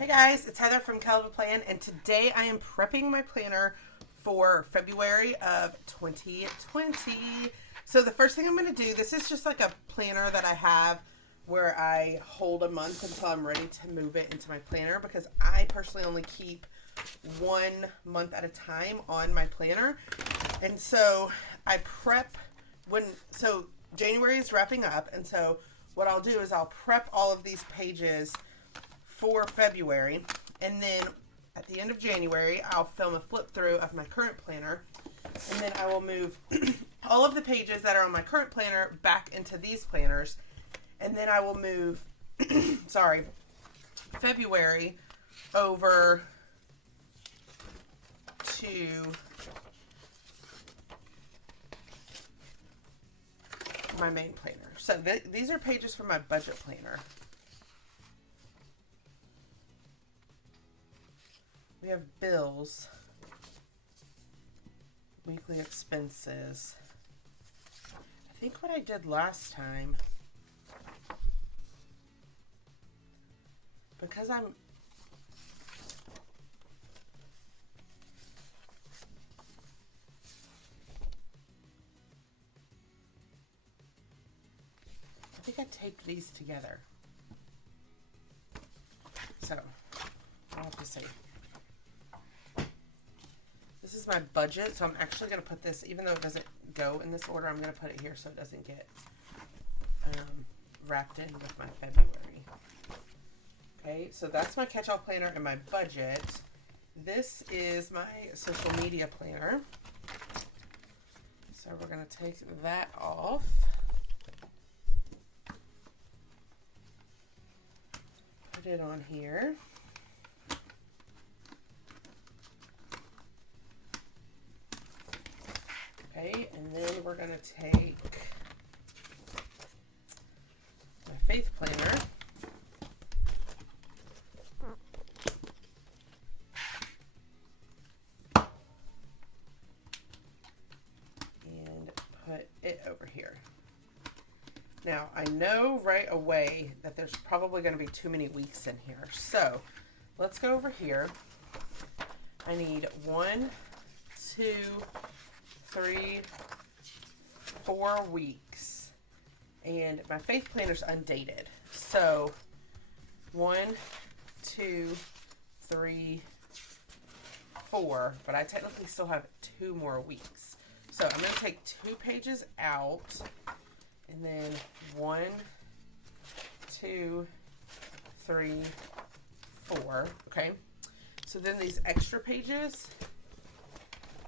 Hey guys, it's Heather from Kell Plan, and today I am prepping my planner for February of 2020. So the first thing I'm going to do, this is just like a planner that I have where I hold a month until I'm ready to move it into my planner, because I personally only keep 1 month at a time on my planner. And so I prep so January is wrapping up, and so what I'll do is I'll prep all of these pages for February, and then at the end of January I'll film a flip through of my current planner, and then I will move all of the pages that are on my current planner back into these planners, and then I will move February over to my main planner. So these are pages from my budget planner. We have bills, weekly expenses. I think what I did last time, because I think I taped these together. So I'll have to see. This is my budget, so I'm actually going to put this, even though it doesn't go in this order, I'm going to put it here so it doesn't get wrapped in with my February. Okay, so that's my catch-all planner and my budget. This is my social media planner. So we're going to take that off. Put it on here. Okay, and then we're going to take my faith planner and put it over here. Now, I know right away that there's probably going to be too many weeks in here, so let's go over here. I need 1, 2, 3, 4 weeks, and my faith planner's undated. So 1, 2, 3, 4, but I technically still have 2 more weeks. So I'm going to take 2 pages out, and then 1, 2, 3, 4. Okay. So then these extra pages,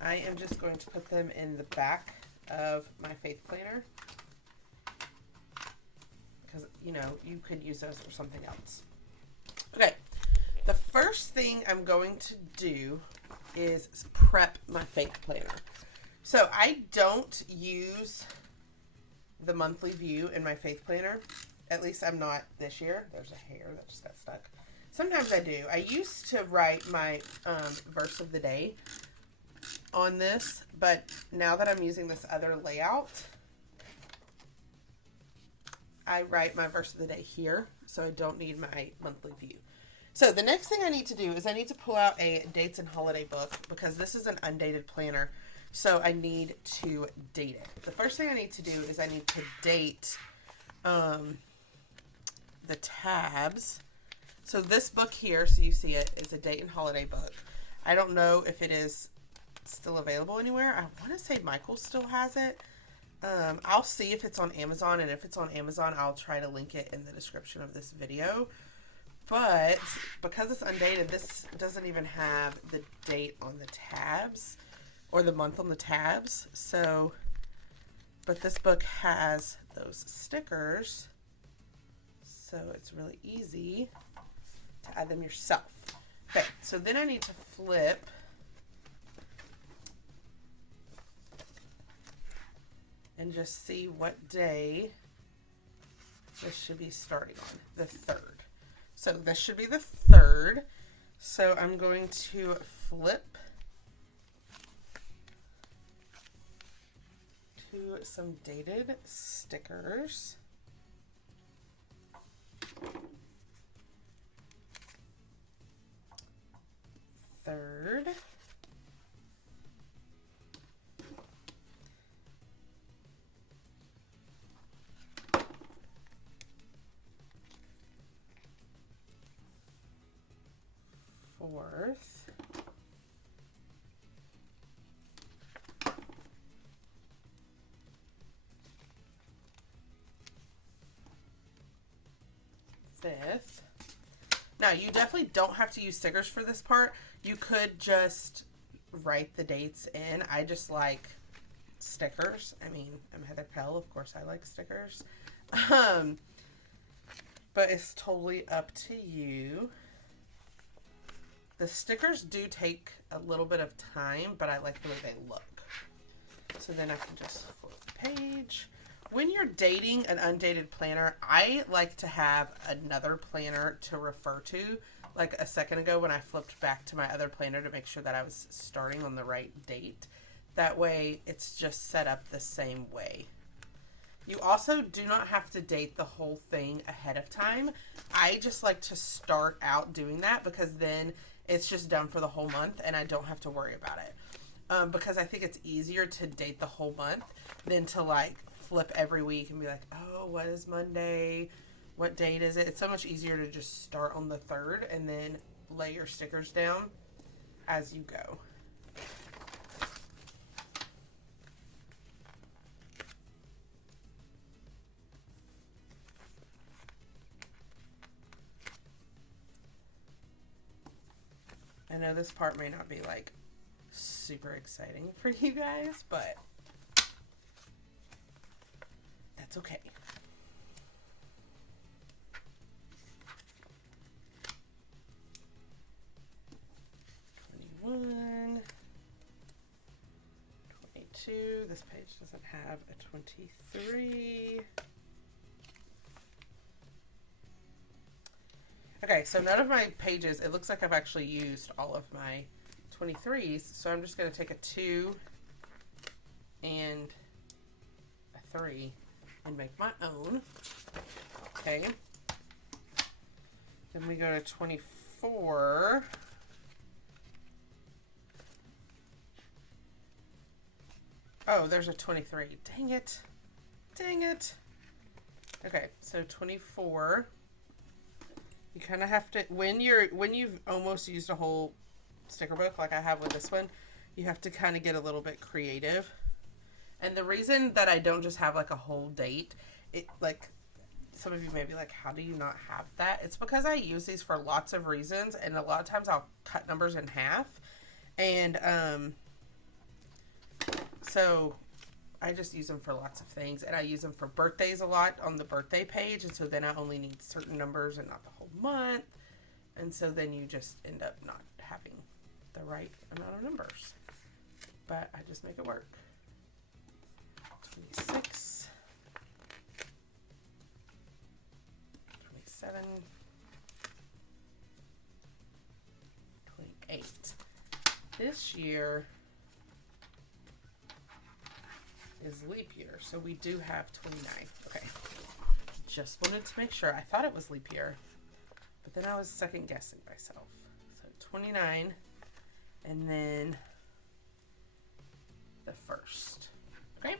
I am just going to put them in the back of my faith planner, because, you know, you could use those for something else. Okay, the first thing I'm going to do is prep my faith planner. So I don't use the monthly view in my faith planner. At least I'm not this year. There's a hair that just got stuck. Sometimes I do. I used to write my verse of the day on this, but now that I'm using this other layout, I write my verse of the day here, so I don't need my monthly view. So the next thing I need to do is I need to pull out a dates and holiday book, because this is an undated planner, so I need to date it. The first thing I need to do is I need to date the tabs. So this book here, so you see it, is a date and holiday book. I don't know if it is still available anywhere. I want to say Michael still has it. I'll see if it's on Amazon, and if it's on Amazon, I'll try to link it in the description of this video. But because it's undated, this doesn't even have the date on the tabs, or the month on the tabs. So, but this book has those stickers, so it's really easy to add them yourself. Okay, so then I need to flip and just see what day this should be starting on, the 3rd. So this should be the 3rd. So I'm going to flip to some dated stickers. 4th. Fifth. Now, you definitely don't have to use stickers for this part. You could just write the dates in. I just like stickers. I mean, I'm Heather Kell. Of course, I like stickers. But it's totally up to you. The stickers do take a little bit of time, but I like the way they look. So then I can just flip the page. When you're dating an undated planner, I like to have another planner to refer to. Like a second ago when I flipped back to my other planner to make sure that I was starting on the right date. That way it's just set up the same way. You also do not have to date the whole thing ahead of time. I just like to start out doing that because then it's just done for the whole month and I don't have to worry about it. Because I think it's easier to date the whole month than to like flip every week and be like, oh, what is Monday? What date is it? It's so much easier to just start on the 3rd and then lay your stickers down as you go. I know this part may not be like super exciting for you guys, but that's okay. 21, 22. This page doesn't have a 23. Okay, so none of my pages, it looks like I've actually used all of my 23s, so I'm just going to take a 2 and a 3 and make my own. Okay. Then we go to 24. Oh, there's a 23. Dang it. Dang it. Okay, so 24. You kind of have to, when you've almost used a whole sticker book like I have with this one, you have to kind of get a little bit creative. And the reason that I don't just have like a whole date, it like some of you may be like, how do you not have that? It's because I use these for lots of reasons, and a lot of times I'll cut numbers in half. And so I just use them for lots of things, and I use them for birthdays a lot on the birthday page, and so then I only need certain numbers and not the whole month, and so then you just end up not having the right amount of numbers, but I just make it work. 26, 27, 28. This year is leap year, so we do have 29. Okay, just wanted to make sure. I thought it was leap year, but then I was second guessing myself. So 29, and then the 1st. Okay,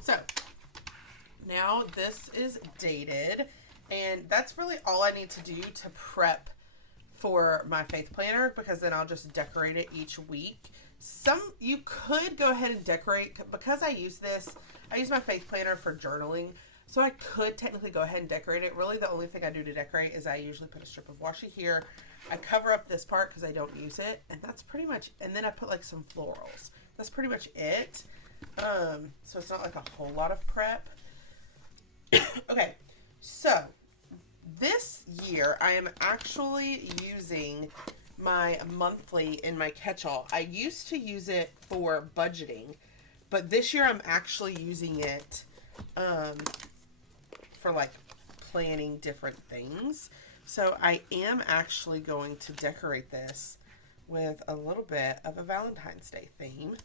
so now this is dated, and that's really all I need to do to prep for my faith planner, because then I'll just decorate it each week. You could go ahead and decorate, because I use my faith planner for journaling, so I could technically go ahead and decorate it. Really, the only thing I do to decorate is I usually put a strip of washi here. I cover up this part because I don't use it, and that's pretty much, and then I put like some florals. That's pretty much it. So it's not like a whole lot of prep. Okay, so this year I am actually using my monthly in my catch-all. I used to use it for budgeting, but this year I'm actually using it for like planning different things. So I am actually going to decorate this with a little bit of a Valentine's Day theme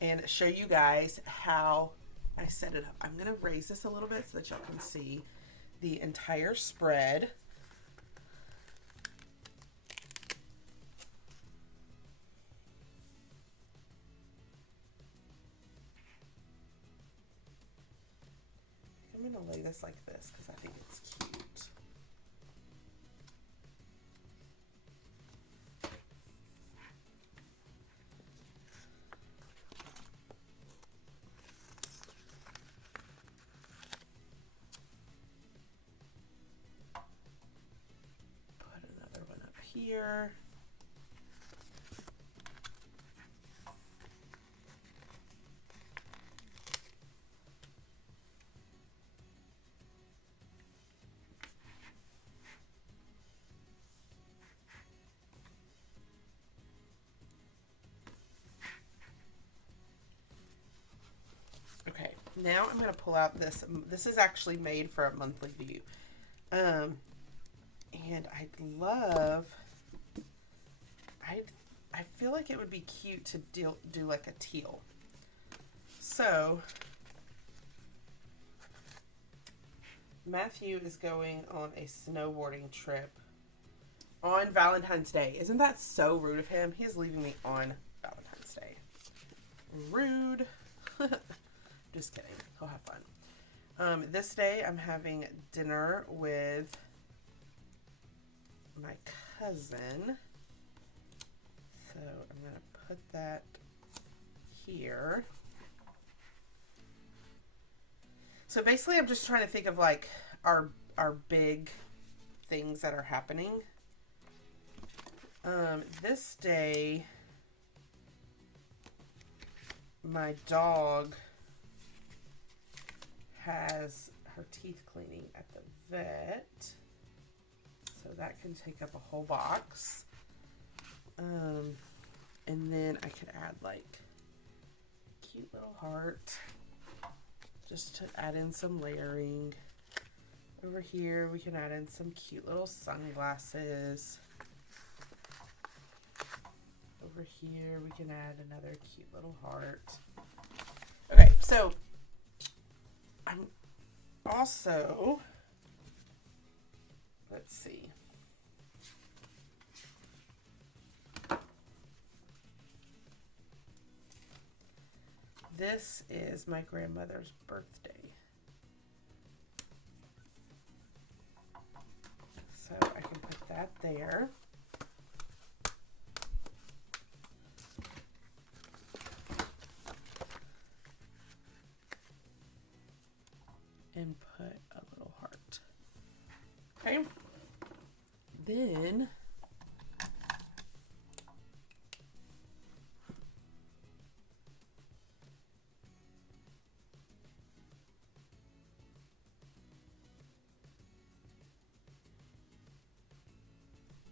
and show you guys how I set it up. I'm going to raise this a little bit so that y'all can see the entire spread. I'm going to lay this like this because I think it's cute. Now I'm going to pull out this. This is actually made for a monthly view. And I'd love, I feel like it would be cute to do like a teal. So Matthew is going on a snowboarding trip on Valentine's Day. Isn't that so rude of him? He is leaving me on Valentine's Day. Rude. Just kidding. He'll have fun. This day I'm having dinner with my cousin. So I'm going to put that here. So basically I'm just trying to think of like our big things that are happening. This day my dog has her teeth cleaning at the vet. So that can take up a whole box. And then I could add like cute little heart just to add in some layering. Over here we can add in some cute little sunglasses. Over here we can add another cute little heart. Okay, so I'm also, let's see. This is my grandmother's birthday. So I can put that there. And put a little heart. Okay. Then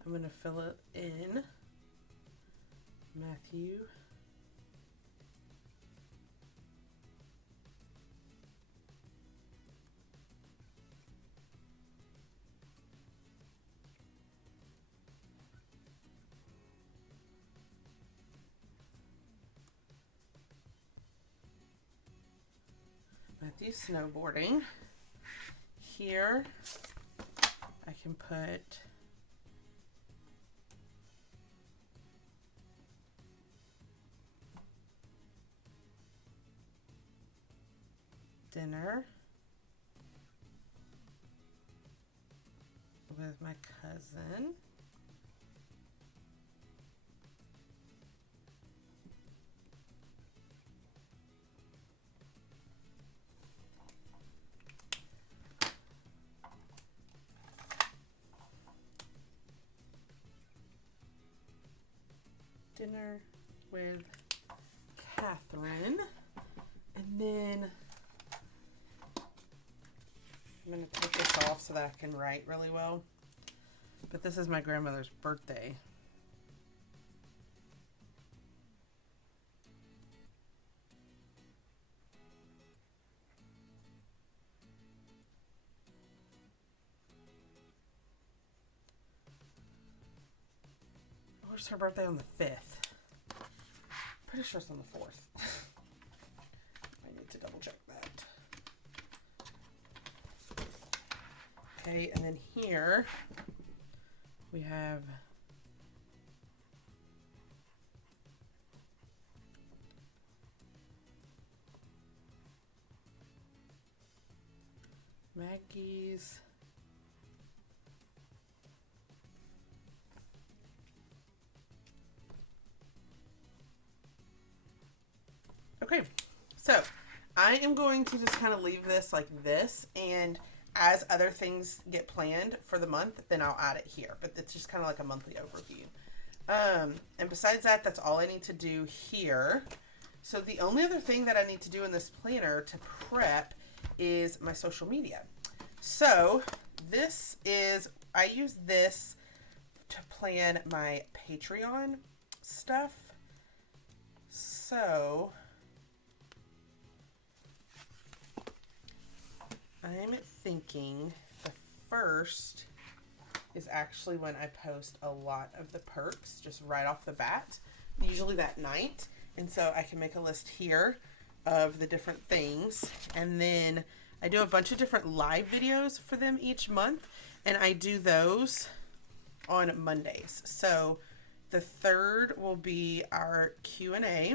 I'm going to fill it in. Matthew. Matthew snowboarding. Here I can put dinner with my cousin. Dinner with Catherine. And then I'm going to take this off so that I can write really well. But this is my grandmother's birthday. Where's her birthday? On the 5th. Pretty sure it's on the 4th. I need to double check that. Okay, and then here we have Maggie's okay, so I am going to just kind of leave this like this, and as other things get planned for the month, then I'll add it here. But it's just kind of like a monthly overview. And besides that, that's all I need to do here. So the only other thing that I need to do in this planner to prep is my social media. So this is, I use this to plan my Patreon stuff. So I'm thinking the first is actually when I post a lot of the perks just right off the bat, usually that night. And so I can make a list here of the different things. And then I do a bunch of different live videos for them each month. And I do those on Mondays. So the 3rd will be our Q&A.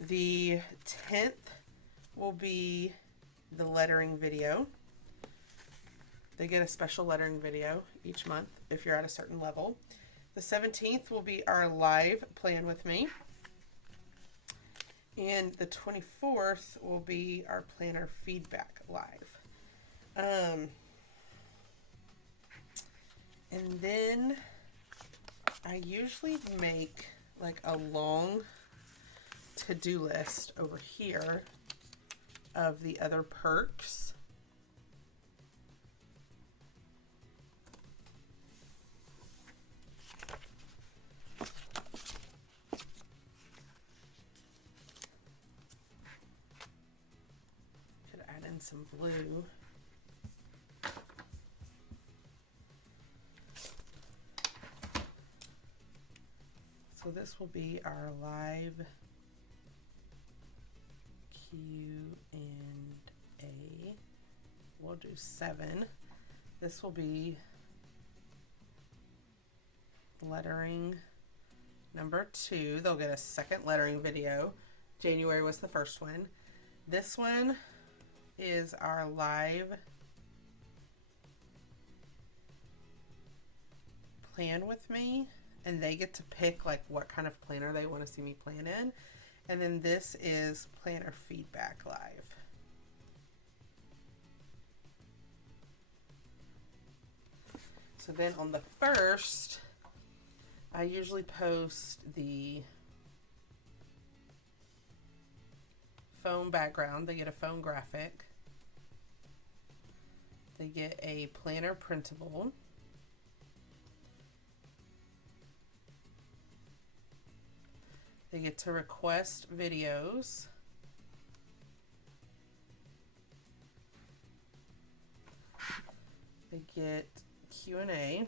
The 10th will be the lettering video. They get a special lettering video each month if you're at a certain level. The 17th will be our live Plan With Me. And the 24th will be our planner feedback live. And then I usually make like a long to-do list over here of the other perks. Could add in some blue. So this will be our live Q&A. We'll do 7. This will be lettering number 2. They'll get a second lettering video. January was the first one. This one is our live Plan With Me. And they get to pick like what kind of planner they want to see me plan in. And then this is planner feedback live. So then on the 1st, I usually post the phone background. They get a phone graphic. They get a planner printable. They get to request videos. They get Q&A.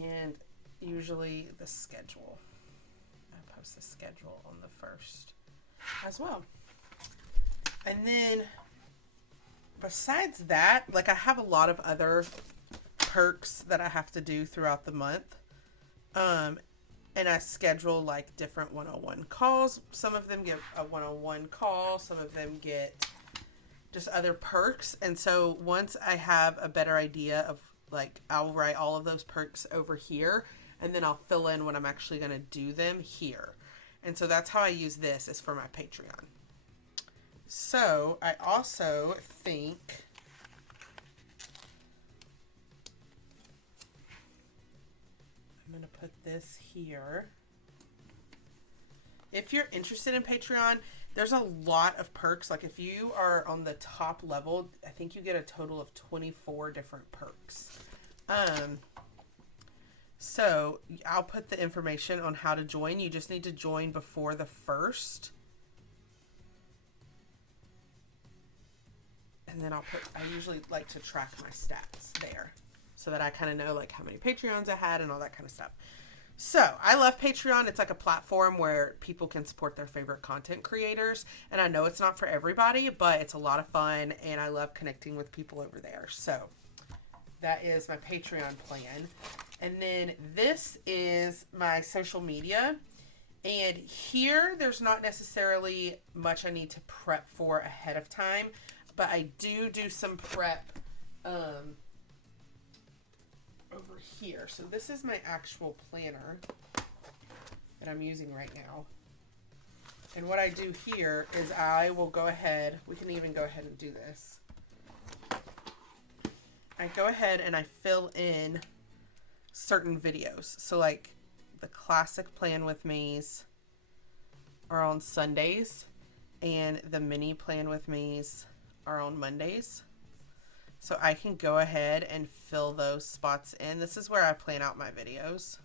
And usually the schedule. I post the schedule on the 1st as well. And then besides that, like I have a lot of other perks that I have to do throughout the month. And I schedule like different one-on-one calls. Some of them get a one-on-one call. Some of them get just other perks. And so once I have a better idea of like, I'll write all of those perks over here and then I'll fill in when I'm actually going to do them here. And so that's how I use this is for my Patreon. So I also think I'm going to put this here. If you're interested in Patreon, there's a lot of perks. Like if you are on the top level, I think you get a total of 24 different perks. So I'll put the information on how to join. You just need to join before the 1st. And then I usually like to track my stats there so that I kind of know like how many Patreons I had and all that kind of stuff. So I love Patreon. It's like a platform where people can support their favorite content creators. And I know it's not for everybody, but it's a lot of fun and I love connecting with people over there. So that is my Patreon plan. And then this is my social media. And here there's not necessarily much I need to prep for ahead of time, but I do some prep over here. So this is my actual planner that I'm using right now. And what I do here is I will go ahead, we can even go ahead and do this. I go ahead and I fill in certain videos. So like the classic Plan With Me's are on Sundays and the mini Plan With Me's are on Mondays. So I can go ahead and fill those spots in. This is where I plan out my videos.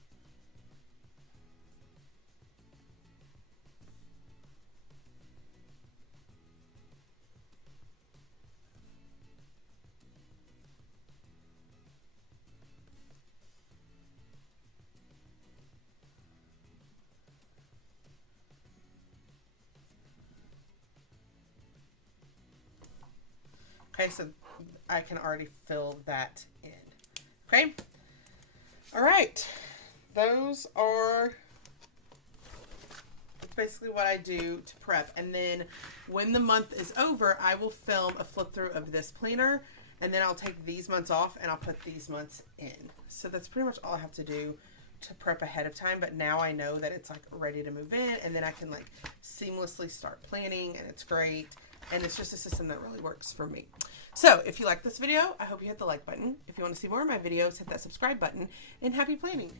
Okay, so I can already fill that in. Okay. All right. Those are basically what I do to prep. And then when the month is over, I will film a flip through of this planner, and then I'll take these months off and I'll put these months in. So that's pretty much all I have to do to prep ahead of time. But now I know that it's like ready to move in, and then I can like seamlessly start planning, and it's great. And it's just a system that really works for me. So if you like this video, I hope you hit the like button. If you want to see more of my videos, hit that subscribe button, and happy planning.